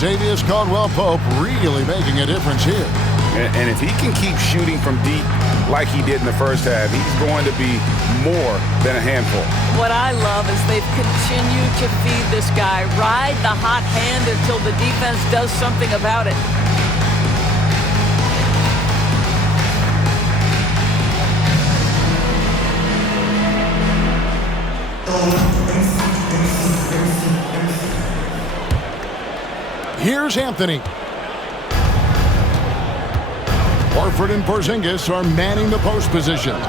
Kentavious Caldwell-Pope really making a difference here. And if he can keep shooting from deep like he did in the first half, he's going to be more than a handful. What I love is they've continued to feed this guy. Ride the hot hand until the defense does something about it. Here's Anthony. Horford and Porzingis are manning the post positions.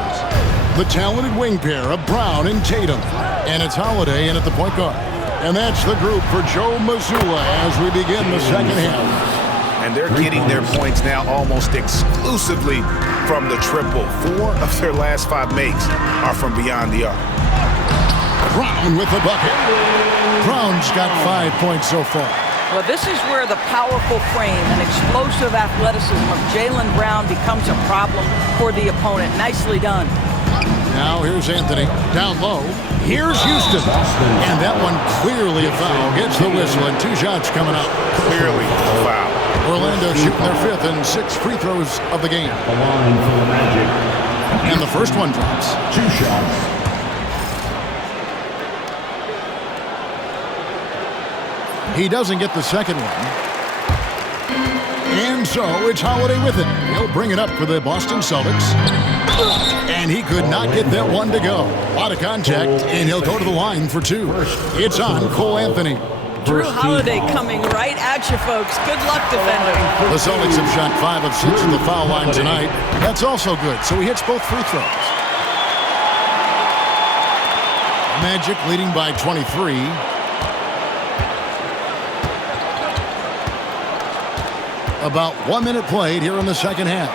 The talented wing pair of Brown and Tatum. And it's Holiday in at the point guard. And that's the group for Joe Mazzulla as we begin the second half. And they're getting their points now almost exclusively from the triple. 4 of their last 5 makes are from beyond the arc. Brown with the bucket. Brown's got 5 points so far. Well, this is where the powerful frame and explosive athleticism of Jaylen Brown becomes a problem for the opponent. Nicely done. Now here's Anthony. Down low. Here's Houston. And that one clearly a foul. Gets the whistle and 2 shots coming up. Clearly a foul. Orlando shooting their 5th and 6th free throws of the game. The line for the Magic. And the first one drops. 2 shots. He doesn't get the second one. And so it's Holiday with it. He'll bring it up for the Boston Celtics. And he could not get that one to go. A lot of contact, and he'll go to the line for 2. It's on Cole Anthony. Jrue Holiday coming right at you, folks. Good luck, defender. The Celtics have shot 5 of 6 at the foul line tonight. That's also good, so he hits both free throws. Magic leading by 23. About 1 minute played here in the second half.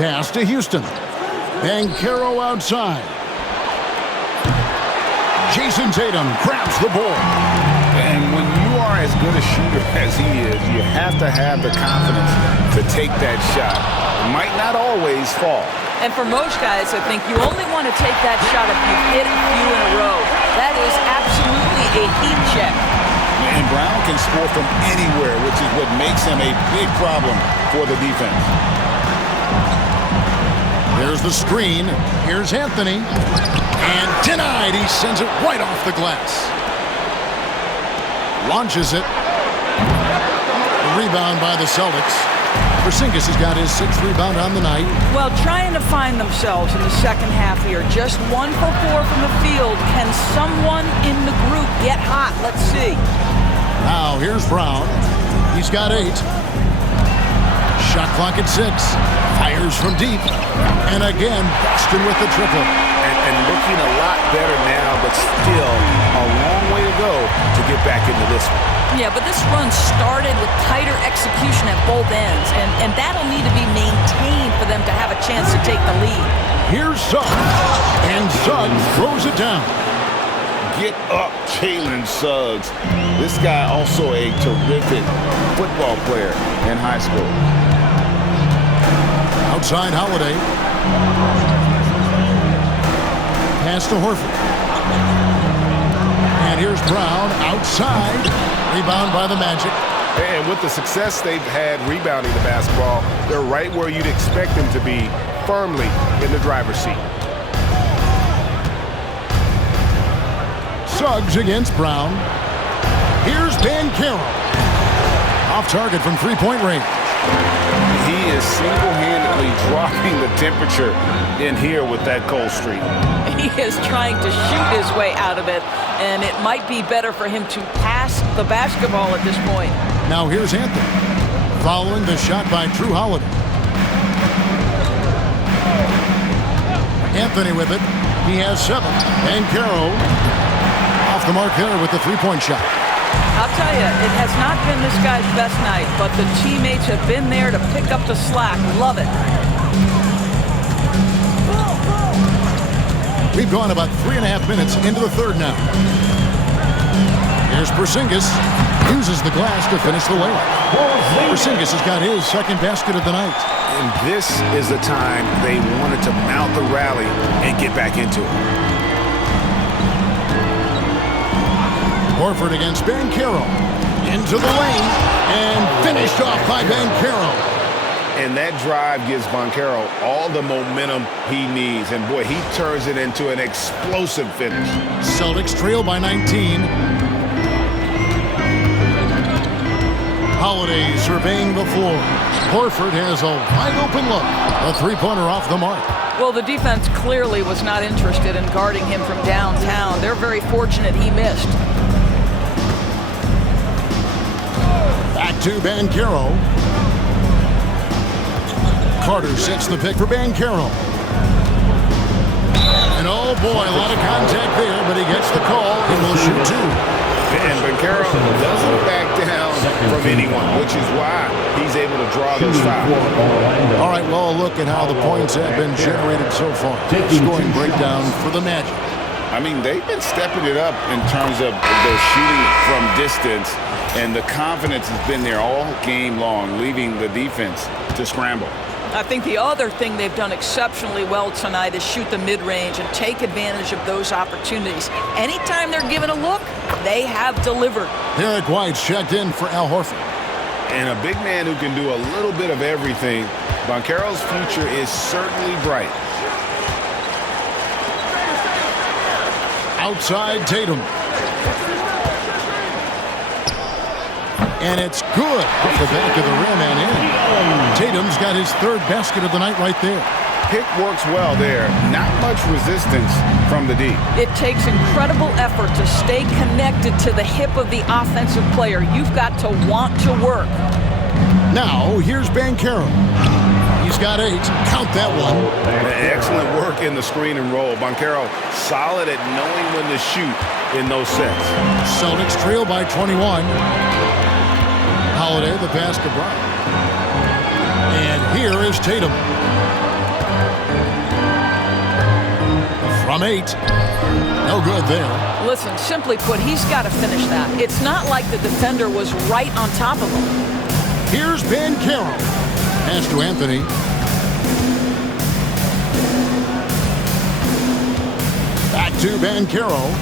Pass to Houston. Banchero outside. Jason Tatum grabs the ball. And when you are as good a shooter as he is, you have to have the confidence to take that shot. It might not always fall. And for most guys, I think you only want to take that shot if you've hit a few in a row. That is absolutely a heat check. And Brown can score from anywhere, which is what makes him a big problem for the defense. There's the screen. Here's Anthony. And denied. He sends it right off the glass. Launches it. Rebound by the Celtics. Porzingis has got his 6th rebound on the night. Well, trying to find themselves in the second half here. Just 1 for 4 from the field. Can someone in the group get hot? Let's see. Now here's Brown. He's got 8. Shot clock at 6. Fires from deep. And again, Boston with the triple. And looking a lot better now, but still a long way to go to get back into this one. Yeah, but this run started with tighter execution at both ends, and that'll need to be maintained for them to have a chance to take the lead. Here's Suggs, and Suggs throws it down. Get up, Jalen Suggs. This guy also a terrific football player in high school. Outside Holiday. Pass to Horford. And here's Brown outside. Rebound by the Magic. And with the success they've had rebounding the basketball, they're right where you'd expect them to be, firmly in the driver's seat. Suggs against Brown. Here's Banchero. Off target from 3-point range. He is single-handedly dropping the temperature in here with that cold streak. He is trying to shoot his way out of it, and it might be better for him to pass the basketball at this point. Now here's Anthony, following the shot by Jrue Holiday. Anthony with it. He has 7. Banchero off the mark there with the 3-point shot. I'll tell you, it has not been this guy's best night, but the teammates have been there to pick up the slack. Love it. We've gone about 3.5 minutes into the third now. Here's Porzingis. Uses the glass to finish the layup. Porzingis has got his 2nd basket of the night. And this is the time they wanted to mount the rally and get back into it. Horford against Banchero. Into the lane and finished off by Banchero. And that drive gives Banchero all the momentum he needs. And, boy, he turns it into an explosive finish. Celtics trail by 19. Holiday surveying the floor. Horford has a wide-open look. A three-pointer off the mark. Well, the defense clearly was not interested in guarding him from downtown. They're very fortunate he missed. Back to Banchero. Carter sets the pick for Banchero. And oh boy, a lot of contact there, but he gets the call and will shoot two. And Banchero doesn't back down from anyone, which is why he's able to draw those fouls. All right, well, a look at how the points have been generated so far. Scoring breakdown for the Magic. I mean, they've been stepping it up in terms of their shooting from distance, and the confidence has been there all game long, leaving the defense to scramble. I think the other thing they've done exceptionally well tonight is shoot the mid-range and take advantage of those opportunities. Anytime they're given a look, they have delivered. Derek White's checked in for Al Horford. And a big man who can do a little bit of everything. Banchero's future is certainly bright. Outside Tatum. And it's good off the back of the rim and in. Tatum's got his third basket of the night right there. Pick works well there. Not much resistance from the D. It takes incredible effort to stay connected to the hip of the offensive player. You've got to want to work. Now, here's Banchero. He's got 8. Count that one. Excellent work in the screen and roll. Banchero solid at knowing when to shoot in those sets. Celtics trail by 21. Holiday, the pass to Brown. And here is Tatum. From 8. No good there. Listen, simply put, he's got to finish that. It's not like the defender was right on top of him. Here's Banchero. Pass to Anthony. Back to Banchero.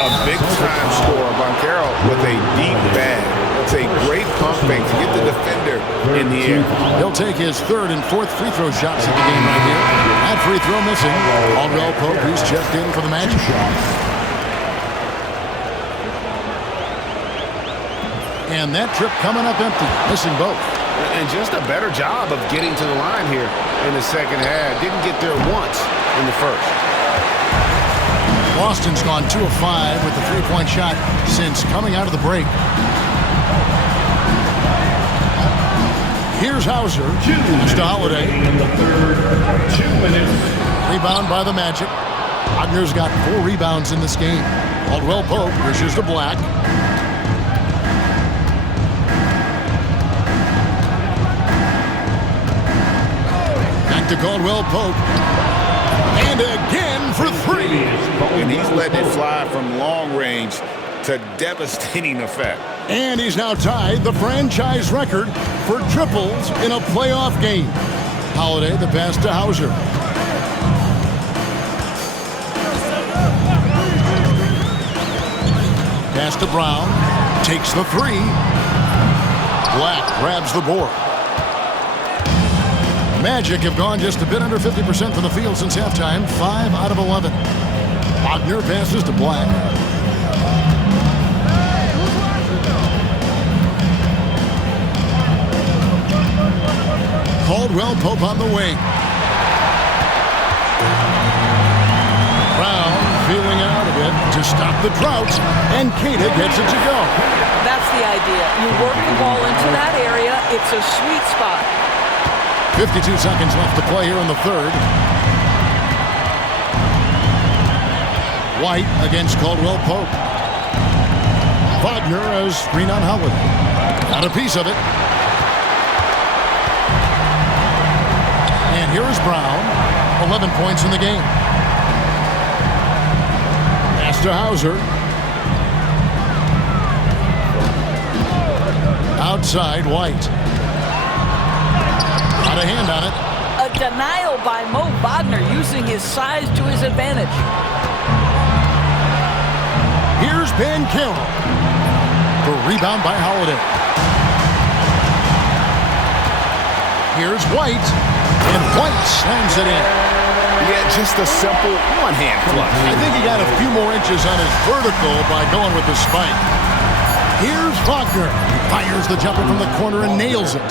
A big-time scorer, Banchero, with a deep bag. It's a great pump fake to get the defender in the air. He'll take his third and fourth free throw shots of the game right here. That free throw missing. Caldwell Pope, who's checked in for the Magic. And that trip coming up empty, missing both. And just a better job of getting to the line here in the second half. Didn't get there once in the first. Boston's gone 2 of 5 with the three-point shot since coming out of the break. Here's Hauser. It's to Holiday. In the third, 2 minutes. Rebound by the Magic. Wagner's got 4 rebounds in this game. Caldwell Pope pushes to Black. Back to Caldwell Pope. And again for 3. And he's letting it fly from long range to devastating effect. And he's now tied the franchise record for triples in a playoff game. Holiday, the pass to Hauser. Pass to Brown. Takes the 3. Black grabs the board. Magic have gone just a bit under 50% from the field since halftime. 5 out of 11. Wagner passes to Black. Caldwell Pope on the wing. Brown feeling out a bit to stop the drought, and Queta gets it to go. That's the idea. You work the ball into that area. It's a sweet spot. 52 seconds left to play here in the third. White against Caldwell Pope. Wagner as screen on Holiday. Got a piece of it. And here is Brown. 11 points in the game. Pass to Hauser. Outside White. Got a hand on it. A denial by Mo Wagner using his size to his advantage. Here's Banchero. The rebound by Holiday. Here's White. And White slams it in. Yeah, just a simple one-hand flush. I think he got a few more inches on his vertical by going with the spike. Here's Wagner. Fires the jumper from the corner and nails it.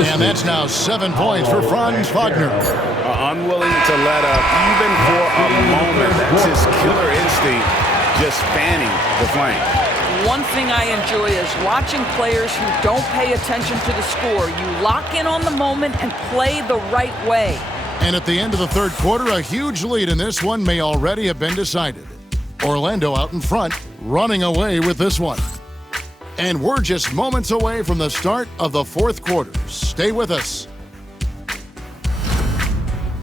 And that's now 7 points for Franz Wagner. Unwilling to let up, even for a moment. His killer instinct just spanning the flank. One thing I enjoy is watching players who don't pay attention to the score. You lock in on the moment and play the right way. And at the end of the third quarter, a huge lead in this one may already have been decided. Orlando out in front, running away with this one. And we're just moments away from the start of the fourth quarter. Stay with us.